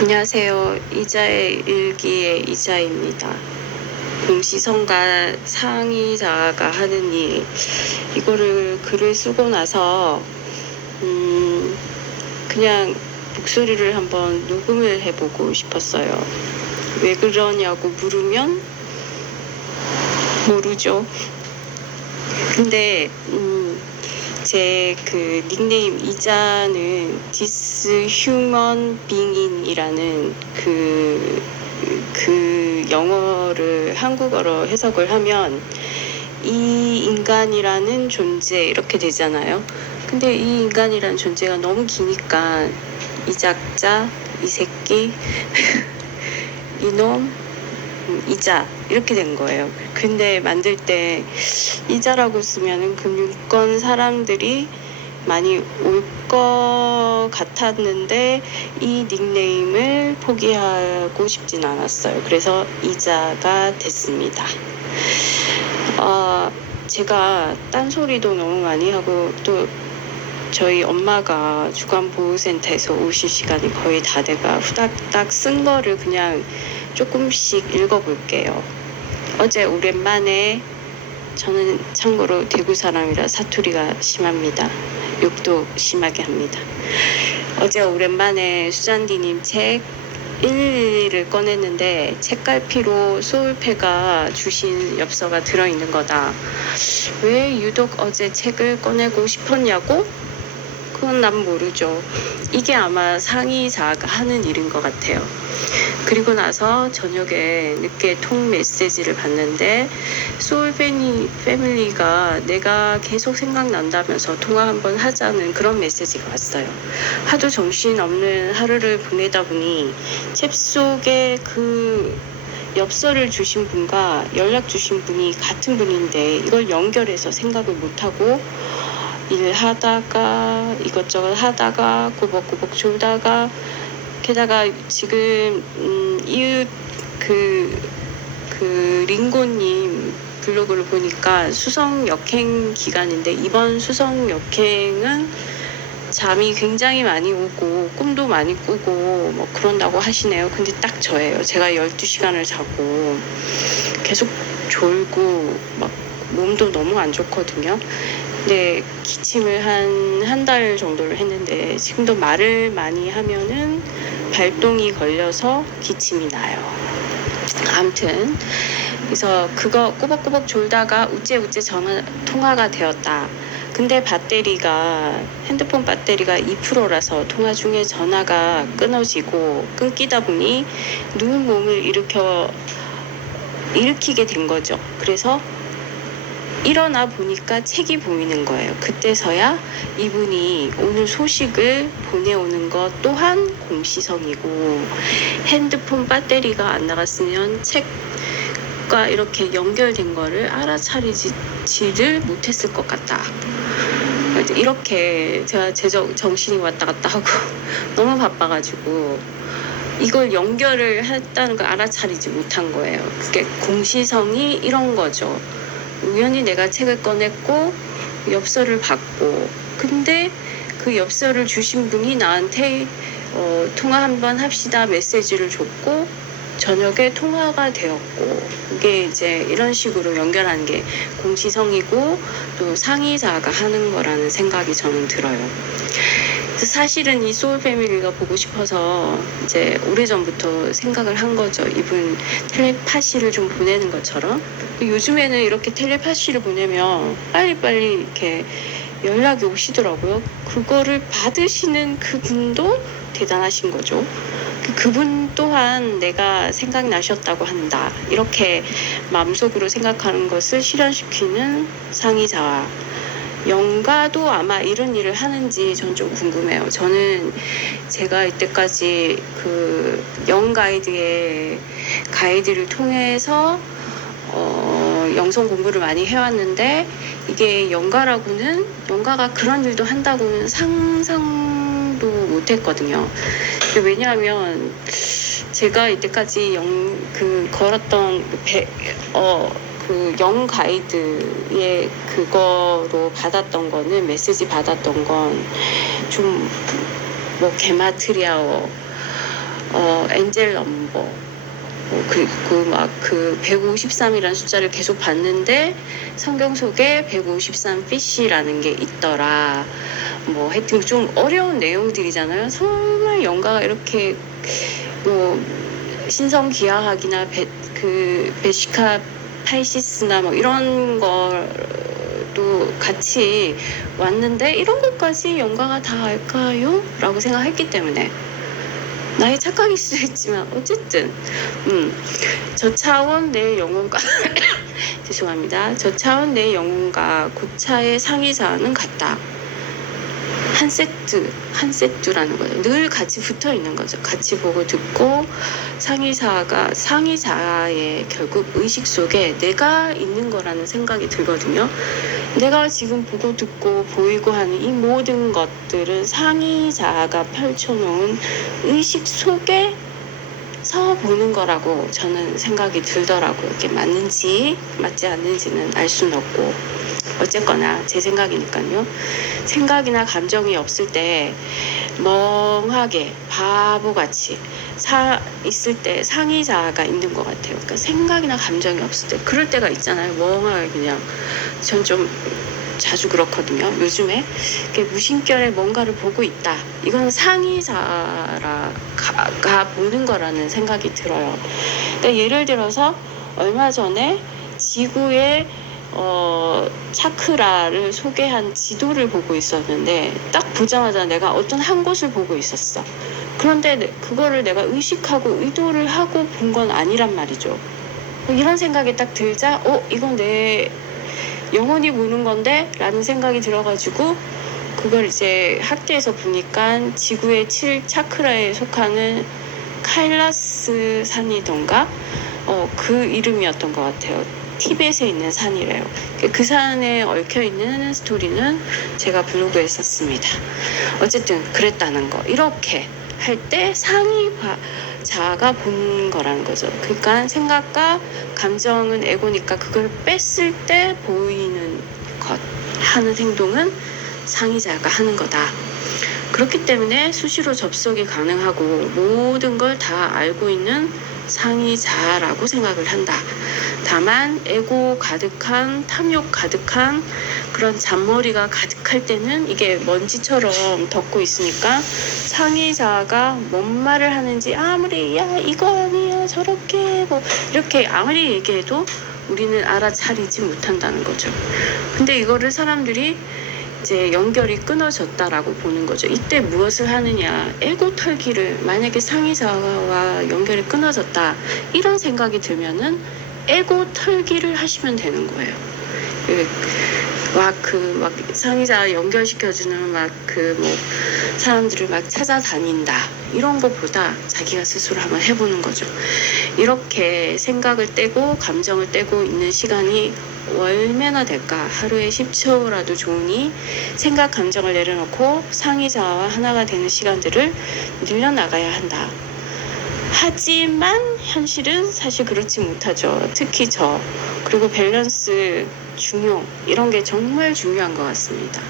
안녕하세요. 이자의 일기의 이자입니다. 공시성과 상의자가 하는 일, 이거를 글을 쓰고 나서 그냥 목소리를 한번 녹음을 해보고 싶었어요. 왜 그러냐고 물으면 모르죠. 근데 제 그 닉네임 이자는 This Human Being이라는 그 영어를 한국어로 해석을 하면 이 인간이라는 존재 이렇게 되잖아요. 근데 이 인간이라는 존재가 너무 기니까 이 작자, 이 새끼, 이놈, 이자 이렇게 된 거예요. 근데 만들 때 이자라고 쓰면은 금융권 사람들이 많이 올 것 같았는데 이 닉네임을 포기하고 싶진 않았어요. 그래서 이자가 됐습니다. 제가 딴소리도 너무 많이 하고 또 저희 엄마가 주간보호센터에서 오실 시간이 거의 다 돼가 후닥닥 쓴 거를 그냥 조금씩 읽어볼게요. 어제 오랜만에, 저는 참고로 대구 사람이라 사투리가 심합니다. 욕도 심하게 합니다. 어제 오랜만에 수잔디님 책 111을 꺼냈는데 책갈피로 소울패가 주신 엽서가 들어있는 거다. 왜 유독 어제 책을 꺼내고 싶었냐고? 그건 난 모르죠. 이게 아마 상의자가 하는 일인 것 같아요. 그리고 나서 저녁에 늦게 통 메시지를 봤는데 소울 패밀리가 내가 계속 생각난다면서 통화 한번 하자는 그런 메시지가 왔어요. 하도 정신없는 하루를 보내다 보니 책 속에 그 엽서를 주신 분과 연락 주신 분이 같은 분인데 이걸 연결해서 생각을 못하고 일하다가 이것저것 하다가 꾸벅꾸벅 졸다가 게다가 지금 이웃 그 링고님 블로그를 보니까 수성 역행 기간인데 이번 수성 역행은 잠이 굉장히 많이 오고 꿈도 많이 꾸고 뭐 그런다고 하시네요. 근데 딱 저예요. 제가 12시간을 자고 계속 졸고 막 몸도 너무 안 좋거든요. 근데 기침을 한 달 정도를 했는데 지금도 말을 많이 하면은 발동이 걸려서 기침이 나요. 아무튼 그래서 그거 꾸벅꾸벅 졸다가 우째우째 통화가 되었다. 근데 핸드폰 배터리가 2%라서 통화 중에 전화가 끊어지고 끊기다 보니 누운 몸을 일으키게 된 거죠. 그래서 일어나 보니까 책이 보이는 거예요. 그때서야 이분이 오늘 소식을 보내오는 것 또한 공시성이고 핸드폰 배터리가 안 나갔으면 책과 이렇게 연결된 거를 알아차리지를 못했을 것 같다. 이렇게 제가 정신이 왔다 갔다 하고 너무 바빠가지고 이걸 연결을 했다는 걸 알아차리지 못한 거예요. 그게 공시성이 이런 거죠. 우연히 내가 책을 꺼냈고 엽서를 받고 근데 그 엽서를 주신 분이 나한테 통화 한번 합시다 메시지를 줬고 저녁에 통화가 되었고 이게 이제 이런 식으로 연결하는 게 공시성이고 또 상의자가 하는 거라는 생각이 저는 들어요. 사실은 이 소울 패밀리가 보고 싶어서 이제 오래전부터 생각을 한 거죠. 이분 텔레파시를 좀 보내는 것처럼. 요즘에는 이렇게 텔레파시를 보내면 빨리빨리 이렇게 연락이 오시더라고요. 그거를 받으시는 그분도 대단하신 거죠. 그분 또한 내가 생각나셨다고 한다. 이렇게 마음속으로 생각하는 것을 실현시키는 상의자와 영가도 아마 이런 일을 하는지 전 좀 궁금해요. 저는 제가 이때까지 그 영가이드의 가이드를 통해서 영성 공부를 많이 해왔는데 이게 영가가 그런 일도 한다고는 상상도 못했거든요. 왜냐하면 제가 이때까지 걸었던 그 영 가이드의 그거로 받았던 거는 메시지 받았던 건 좀 뭐 게마트리아어 엔젤 넘버, 그리고 막 그 153이라는 숫자를 계속 봤는데 성경 속에 153 fish라는 게 있더라. 뭐 하여튼 좀 어려운 내용들이잖아요. 정말 영가가 이렇게 뭐 신성기하학이나 베시카 파이시스나 뭐 이런 것도 같이 왔는데 이런 것까지 영가가 다 알까요? 라고 생각했기 때문에 나의 착각일 수도 있지만 어쨌든 저차원 내 영혼과 죄송합니다. 저차원 내 영혼과 고차의 상의자는 같다. 한 세트라는 거죠. 늘 같이 붙어 있는 거죠. 같이 보고 듣고 상의자의 결국 의식 속에 내가 있는 거라는 생각이 들거든요. 내가 지금 보고 듣고 보이고 하는 이 모든 것들은 상의자가 펼쳐놓은 의식 속에서 보는 거라고 저는 생각이 들더라고요. 이게 맞는지 맞지 않는지는 알 수는 없고 어쨌거나 제 생각이니까요. 생각이나 감정이 없을 때 멍하게 바보같이 있을 때 상의자가 있는 것 같아요. 그러니까 생각이나 감정이 없을 때 그럴 때가 있잖아요. 멍하게 그냥 전 좀 자주 그렇거든요. 요즘에 무심결에 뭔가를 보고 있다. 이건 상의자가 보는 거라는 생각이 들어요. 그러니까 예를 들어서 얼마 전에 지구의 차크라를 소개한 지도를 보고 있었는데 딱 보자마자 내가 어떤 한 곳을 보고 있었어. 그런데 그거를 내가 의식하고 의도를 하고 본 건 아니란 말이죠. 이런 생각이 딱 들자 이건 내 영혼이 보는 건데? 라는 생각이 들어가지고 그걸 이제 학계에서 보니까 지구의 7차크라에 속하는 카일라스 산이던가 그 이름이었던 것 같아요. 티벳에 있는 산이래요. 그 산에 얽혀있는 스토리는 제가 블로그에 썼습니다. 어쨌든 그랬다는 거. 이렇게 할 때 상의자가 보는 거라는 거죠. 그러니까 생각과 감정은 에고니까 그걸 뺐을 때 보이는 것, 하는 행동은 상의자가 하는 거다. 그렇기 때문에 수시로 접속이 가능하고 모든 걸 다 알고 있는 상의자라고 생각을 한다. 다만 에고 가득한 탐욕 가득한 그런 잔머리가 가득할 때는 이게 먼지처럼 덮고 있으니까 상의자가 뭔 말을 하는지 아무리 야 이거 아니야 저렇게 뭐 이렇게 아무리 얘기해도 우리는 알아차리지 못한다는 거죠. 근데 이거를 사람들이 이제 연결이 끊어졌다라고 보는 거죠. 이때 무엇을 하느냐, 에고 털기를 만약에 상의자와 연결이 끊어졌다 이런 생각이 들면은 에고 털기를 하시면 되는 거예요. 막 상의자 연결시켜주는 사람들을 막 찾아다닌다 이런 것보다 자기가 스스로 한번 해보는 거죠. 이렇게 생각을 떼고 감정을 떼고 있는 시간이 얼마나 될까? 하루에 10초라도 좋으니 생각 감정을 내려놓고 상의자와 하나가 되는 시간들을 늘려나가야 한다. 하지만 현실은 사실 그렇지 못하죠. 특히 그리고 밸런스 중요 이런 게 정말 중요한 것 같습니다.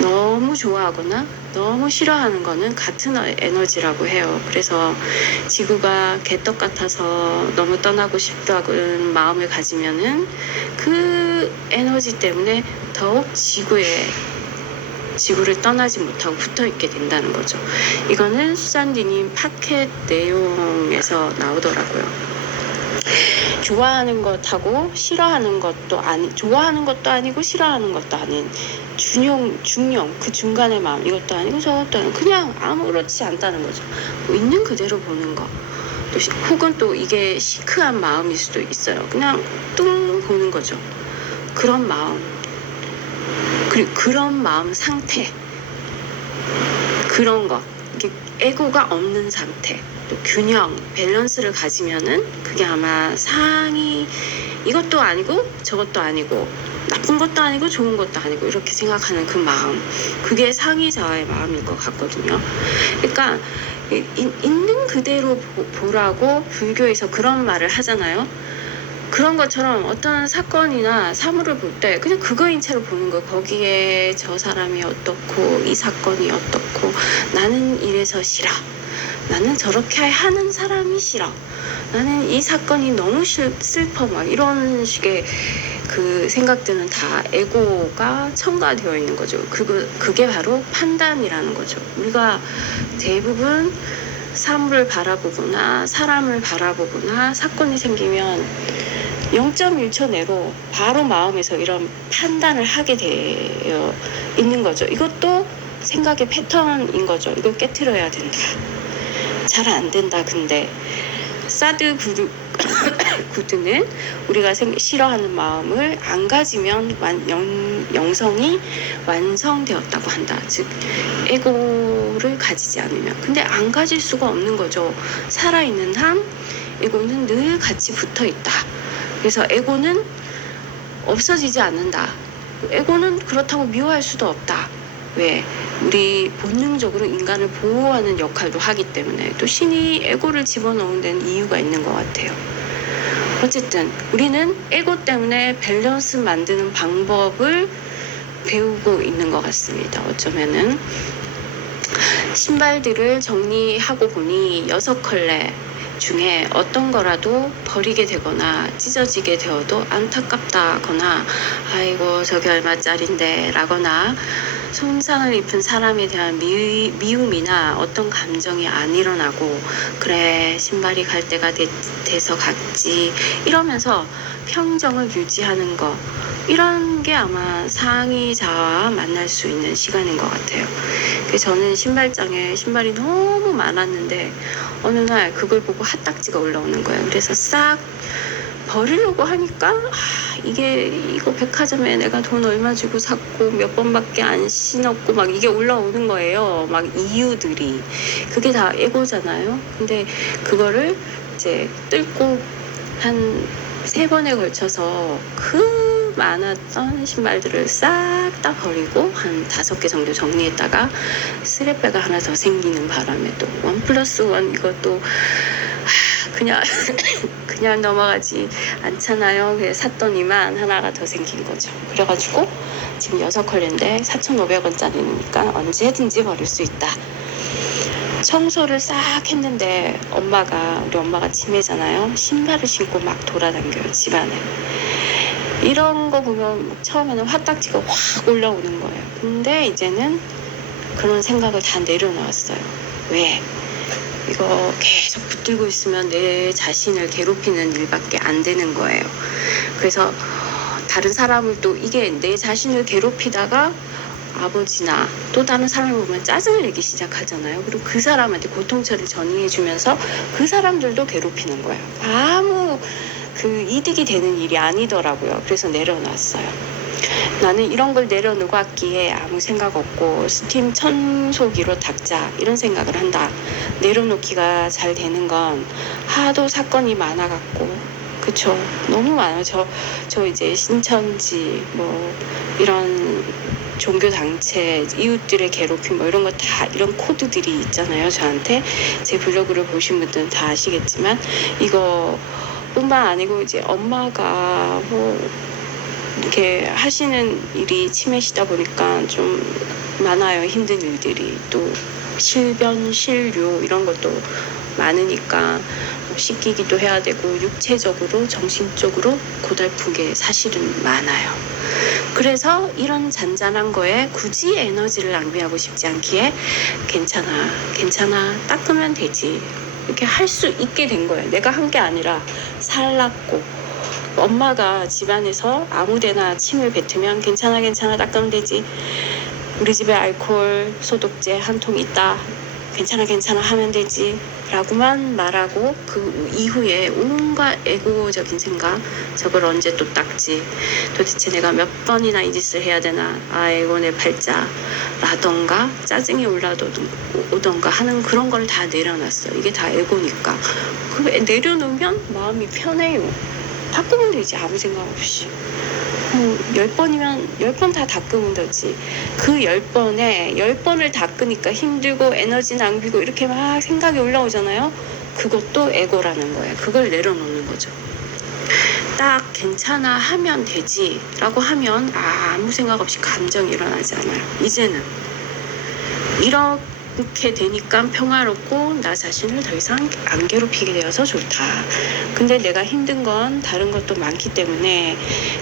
너무 좋아하거나 너무 싫어하는 거는 같은 에너지라고 해요. 그래서 지구가 개떡 같아서 너무 떠나고 싶다는 마음을 가지면은 그 에너지 때문에 더욱 지구를 떠나지 못하고 붙어있게 된다는 거죠. 이거는 수잔디님 팟캐 내용에서 나오더라고요. 좋아하는 것하고 싫어하는 것도 좋아하는 것도 아니고 싫어하는 것도 아닌 중용 그 중간의 마음 이것도 아니고 저것도 아니고 그냥 아무렇지 않다는 거죠. 있는 그대로 보는 거. 혹은 또 이게 시크한 마음일 수도 있어요. 그냥 뚱 보는 거죠. 그런 마음. 그리고 그런 마음 상태. 그런 것. 이게 에고가 없는 상태. 또 균형, 밸런스를 가지면은 그게 아마 이것도 아니고 저것도 아니고 나쁜 것도 아니고 좋은 것도 아니고 이렇게 생각하는 그 마음, 그게 상의자의 마음일 것 같거든요. 그러니까 있는 그대로 보라고 불교에서 그런 말을 하잖아요. 그런 것처럼 어떤 사건이나 사물을 볼 때 그냥 그거인 채로 보는 거. 거기에 저 사람이 어떻고 이 사건이 어떻고 나는 이래서 싫어. 나는 저렇게 하는 사람이 싫어. 나는 이 사건이 너무 슬퍼. 막 이런 식의 그 생각들은 다 에고가 첨가되어 있는 거죠. 그게 바로 판단이라는 거죠. 우리가 대부분 사물을 바라보거나 사람을 바라보거나 사건이 생기면 0.1초 내로 바로 마음에서 이런 판단을 하게 되어 있는 거죠. 이것도 생각의 패턴인 거죠. 이걸 깨트려야 된다. 잘 안 된다. 근데 사드 구드는 우리가 싫어하는 마음을 안 가지면 영성이 완성되었다고 한다. 즉 에고를 가지지 않으면. 근데 안 가질 수가 없는 거죠. 살아있는 한 에고는 늘 같이 붙어있다. 그래서 에고는 없어지지 않는다. 에고는 그렇다고 미워할 수도 없다. 왜? 우리 본능적으로 인간을 보호하는 역할도 하기 때문에 또 신이 에고를 집어넣은 데는 이유가 있는 것 같아요. 어쨌든 우리는 에고 때문에 밸런스 만드는 방법을 배우고 있는 것 같습니다. 어쩌면은 신발들을 정리하고 보니 6컬레 중에 어떤 거라도 버리게 되거나 찢어지게 되어도 안타깝다거나 아이고 저게 얼마짜린데 라거나 손상을 입은 사람에 대한 미움이나 어떤 감정이 안 일어나고 그래 신발이 갈 때가 돼서 갔지 이러면서 평정을 유지하는 거 이런 게 아마 상의자와 만날 수 있는 시간인 것 같아요. 그래서 저는 신발장에 신발이 너무 많았는데 어느 날 그걸 보고 핫딱지가 올라오는 거예요. 그래서 싹 버리려고 하니까 이거 백화점에 내가 돈 얼마 주고 샀고 몇 번밖에 안 신었고 막 이게 올라오는 거예요. 막 이유들이. 그게 다 에고잖아요. 근데 그거를 이제 뚫고 한 3번에 걸쳐서 그 많았던 신발들을 싹 다 버리고 한 5개 정도 정리했다가 스레배가 하나 더 생기는 바람에 또 1+1 이것도 그냥 넘어가지 않잖아요. 그래서 샀더니만 하나가 더 생긴 거죠. 그래가지고 지금 6컬레인데 4,500원짜리니까 언제든지 버릴 수 있다. 청소를 싹 했는데 우리 엄마가 치매잖아요. 신발을 신고 막 돌아다녀요, 집안에. 이런 거 보면 처음에는 화딱지가 확 올라오는 거예요. 근데 이제는 그런 생각을 다 내려놓았어요. 왜? 이거 계속 붙들고 있으면 내 자신을 괴롭히는 일밖에 안 되는 거예요. 그래서 다른 사람을 또 이게 내 자신을 괴롭히다가 아버지나 또 다른 사람을 보면 짜증을 내기 시작하잖아요. 그리고 그 사람한테 고통처를 전이해주면서 그 사람들도 괴롭히는 거예요. 아무 이득이 되는 일이 아니더라고요. 그래서 내려놨어요. 나는 이런 걸 내려놓았기에 아무 생각 없고 스팀 청소기로 닦자 이런 생각을 한다. 내려놓기가 잘 되는 건 하도 사건이 많아갖고 그쵸. 너무 많아요. 저 이제 신천지 이런 종교 단체 이웃들의 괴롭힘 이런 거 다 이런 코드들이 있잖아요. 저한테 제 블로그를 보신 분들은 다 아시겠지만 이거 뿐만 아니고 이제 엄마가 이렇게 하시는 일이 치매시다 보니까 좀 많아요. 힘든 일들이. 또 실변, 실료 이런 것도 많으니까 씻기기도 해야 되고 육체적으로 정신적으로 고달픈 게 사실은 많아요. 그래서 이런 잔잔한 거에 굳이 에너지를 낭비하고 싶지 않기에 괜찮아 닦으면 되지 이렇게 할 수 있게 된 거예요. 내가 한 게 아니라 살랐고 엄마가 집안에서 아무데나 침을 뱉으면 괜찮아 닦으면 되지 우리 집에 알코올 소독제 한 통 있다 괜찮아 하면 되지 라고만 말하고 그 이후에 온갖 에고적인 생각 저걸 언제 또 닦지 도대체 내가 몇 번이나 이 짓을 해야 되나 아이고 내 팔자 라던가 짜증이 올라오던가 하는 그런 걸 다 내려놨어요. 이게 다 에고니까 내려놓으면 마음이 편해요. 닦으면 되지 아무 생각 없이 10번이면 10번 다 닦으면 되지 그 10번에 10번을 닦으니까 힘들고 에너지 낭비고 이렇게 막 생각이 올라오잖아요. 그것도 에고라는 거예요. 그걸 내려놓는 거죠. 딱 괜찮아 하면 되지 라고 하면 아무 생각 없이 감정이 일어나지 않아요. 이제는 그렇게 되니까 평화롭고 나 자신을 더 이상 안 괴롭히게 되어서 좋다. 근데 내가 힘든 건 다른 것도 많기 때문에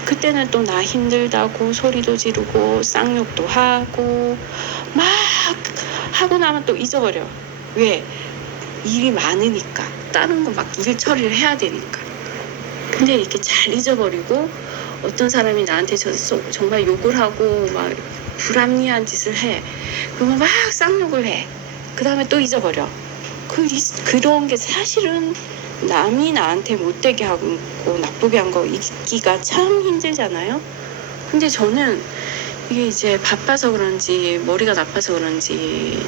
그때는 또 나 힘들다고 소리도 지르고 쌍욕도 하고 막 하고 나면 또 잊어버려. 왜? 일이 많으니까. 다른 거 막 일 처리를 해야 되니까. 근데 이렇게 잘 잊어버리고 어떤 사람이 나한테 정말 욕을 하고 막 불합리한 짓을 해. 그러면 막 쌍욕을 해. 그 다음에 또 잊어버려. 그런 게 사실은 남이 나한테 못되게 하고 나쁘게 한 거 잊기가 참 힘들잖아요. 근데 저는 이게 이제 바빠서 그런지 머리가 나빠서 그런지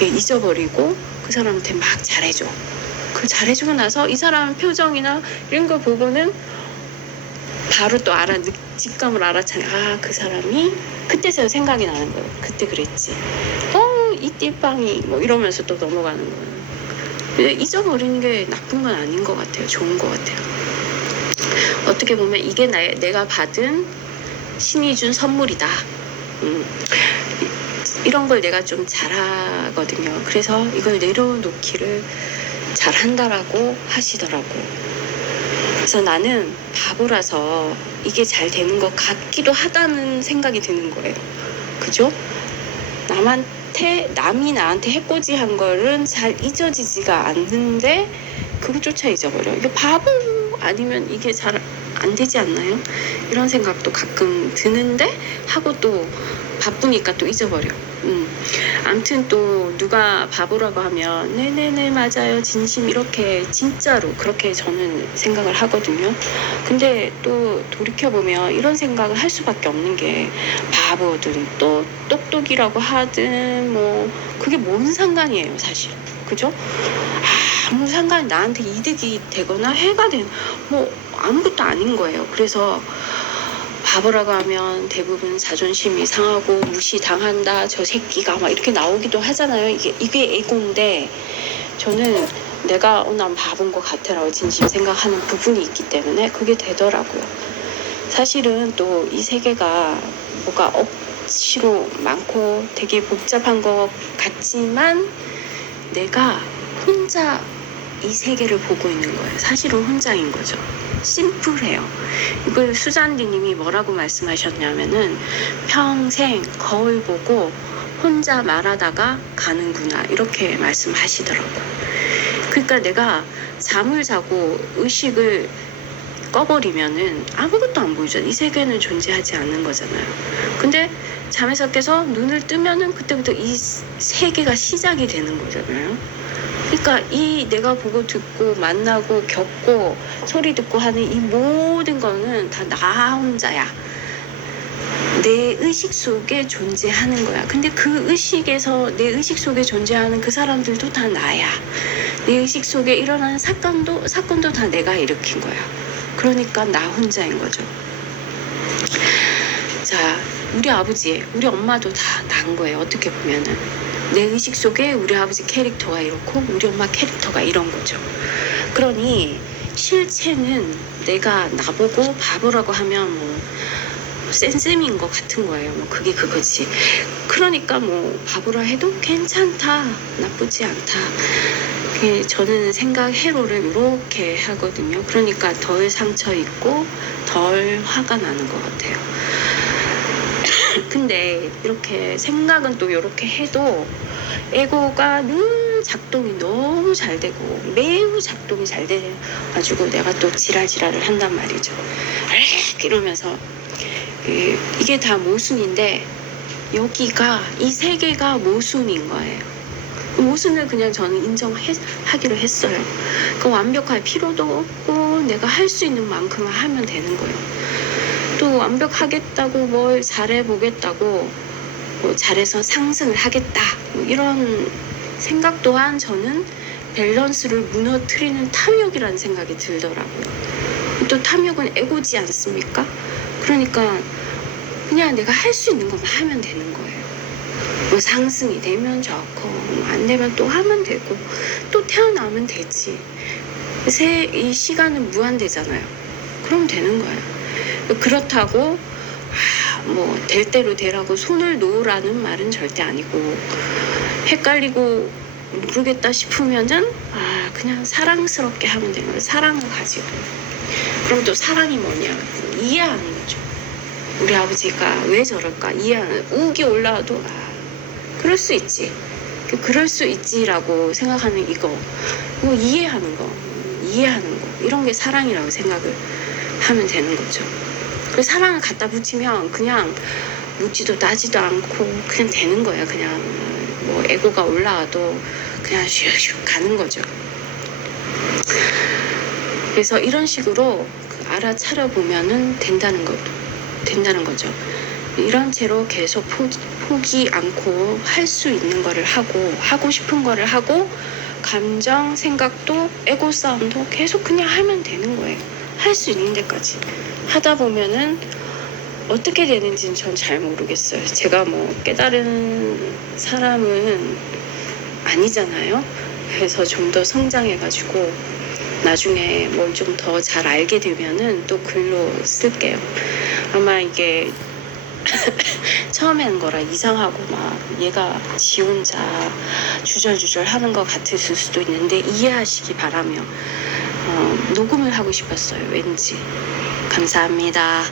잊어버리고 그 사람한테 막 잘해줘. 그 잘해주고 나서 이 사람 표정이나 이런 거 보고는 바로 또 직감을 알아차려. 아, 그 사람이 그때서야 생각이 나는 거예요. 그때 그랬지. 이 띠빵이 뭐 이러면서 또 넘어가는 거예요. 근데 잊어버리는 게 나쁜 건 아닌 것 같아요. 좋은 것 같아요. 어떻게 보면 이게 내가 받은 신이 준 선물이다. 이런 걸 내가 좀 잘하거든요. 그래서 이걸 내려놓기를 잘한다라고 하시더라고요. 그래서 나는 바보라서 이게 잘 되는 것 같기도 하다는 생각이 드는 거예요. 그죠? 남이 나한테 해코지한 거는 잘 잊어지지가 않는데 그것조차 잊어버려. 이게 바보 아니면 이게 잘 안 되지 않나요? 이런 생각도 가끔 드는데 하고 또 바쁘니까 또 잊어버려. 아무튼 또 누가 바보라고 하면 네네네 맞아요 진심 이렇게 진짜로 그렇게 저는 생각을 하거든요. 근데 또 돌이켜보면 이런 생각을 할 수밖에 없는 게 바보든 또 똑똑이라고 하든 뭐 그게 뭔 상관이에요 사실. 그죠? 아무 상관이 나한테 이득이 되거나 해가 되는 뭐 아무것도 아닌 거예요. 그래서 바보라고 하면 대부분 자존심이 상하고 무시당한다 저 새끼가 막 이렇게 나오기도 하잖아요. 이게 에고인데 저는 내가 난 바본 것 같아라고 진심 생각하는 부분이 있기 때문에 그게 되더라고요. 사실은 또 이 세계가 뭐가 억지로 많고 되게 복잡한 것 같지만 내가 혼자 이 세계를 보고 있는 거예요. 사실은 혼자인 거죠. 심플해요. 이걸 수잔디님이 뭐라고 말씀하셨냐면은 평생 거울 보고 혼자 말하다가 가는구나 이렇게 말씀하시더라고요. 그러니까 내가 잠을 자고 의식을 꺼버리면은 아무것도 안 보이죠. 이 세계는 존재하지 않는 거잖아요. 근데 잠에서 깨서 눈을 뜨면은 그때부터 이 세계가 시작이 되는 거잖아요. 그러니까 이 내가 보고 듣고 만나고 겪고 소리 듣고 하는 이 모든 거는 다 나 혼자야. 내 의식 속에 존재하는 거야. 근데 그 의식에서 내 의식 속에 존재하는 그 사람들도 다 나야. 내 의식 속에 일어나는 사건도 다 내가 일으킨 거야. 그러니까 나 혼자인 거죠. 자, 우리 아버지, 우리 엄마도 다 난 거예요. 어떻게 보면은. 내 의식 속에 우리 아버지 캐릭터가 이렇고 우리 엄마 캐릭터가 이런 거죠. 그러니 실체는 내가 나보고 바보라고 하면 뭐 센스미인 것 같은 거예요. 뭐 그게 그거지. 그러니까 뭐 바보라 해도 괜찮다. 나쁘지 않다. 저는 생각 회로를 이렇게 하거든요. 그러니까 덜 상처 있고 덜 화가 나는 것 같아요. 근데 이렇게 생각은 또 이렇게 해도 에고가 늘 작동이 너무 잘 되고 매우 작동이 잘 돼가지고 내가 또 지랄을 한단 말이죠. 이러면서 이게 다 모순인데 여기가 이 세계가 모순인 거예요. 모순을 그냥 저는 인정하기로 했어요. 그 완벽할 필요도 없고 내가 할 수 있는 만큼만 하면 되는 거예요. 또 완벽하겠다고 뭘 잘해보겠다고 뭐 잘해서 상승을 하겠다 뭐 이런 생각 또한 저는 밸런스를 무너뜨리는 탐욕이라는 생각이 들더라고요. 또 탐욕은 에고지 않습니까? 그러니까 그냥 내가 할 수 있는 것만 하면 되는 거예요. 뭐 상승이 되면 좋고 뭐 안 되면 또 하면 되고 또 태어나면 되지. 이 시간은 무한대잖아요. 그럼 되는 거예요. 그렇다고 뭐 될 대로 되라고 손을 놓으라는 말은 절대 아니고 헷갈리고 모르겠다 싶으면은 그냥 사랑스럽게 하면 되는 거예요. 사랑을 가지고. 그럼 또 사랑이 뭐냐? 이해하는 거죠. 우리 아버지가 왜 저럴까? 이해하는. 우기 올라와도 그럴 수 있지. 그럴 수 있지라고 생각하는 이거 이해하는 거, 이런 게 사랑이라고 생각을 하면 되는 거죠. 그 사랑을 갖다 붙이면 그냥 묻지도 따지도 않고 그냥 되는 거예요. 그냥 뭐 에고가 올라와도 그냥 슉슉 가는 거죠. 그래서 이런 식으로 알아차려 보면은 된다는 거죠. 이런 채로 계속 포기 않고 할 수 있는 거를 하고 싶은 거를 하고 감정, 생각도 에고 싸움도 계속 그냥 하면 되는 거예요. 할 수 있는 데까지 하다 보면은 어떻게 되는지는 전 잘 모르겠어요. 제가 뭐 깨달은 사람은 아니잖아요. 그래서 좀 더 성장해가지고 나중에 뭘 좀 더 잘 알게 되면은 또 글로 쓸게요. 아마 이게 처음에는 거라 이상하고 막 얘가 지 혼자 주절주절 하는 것 같으실 수도 있는데 이해하시기 바라며 녹음을 하고 싶었어요. 왠지. 감사합니다.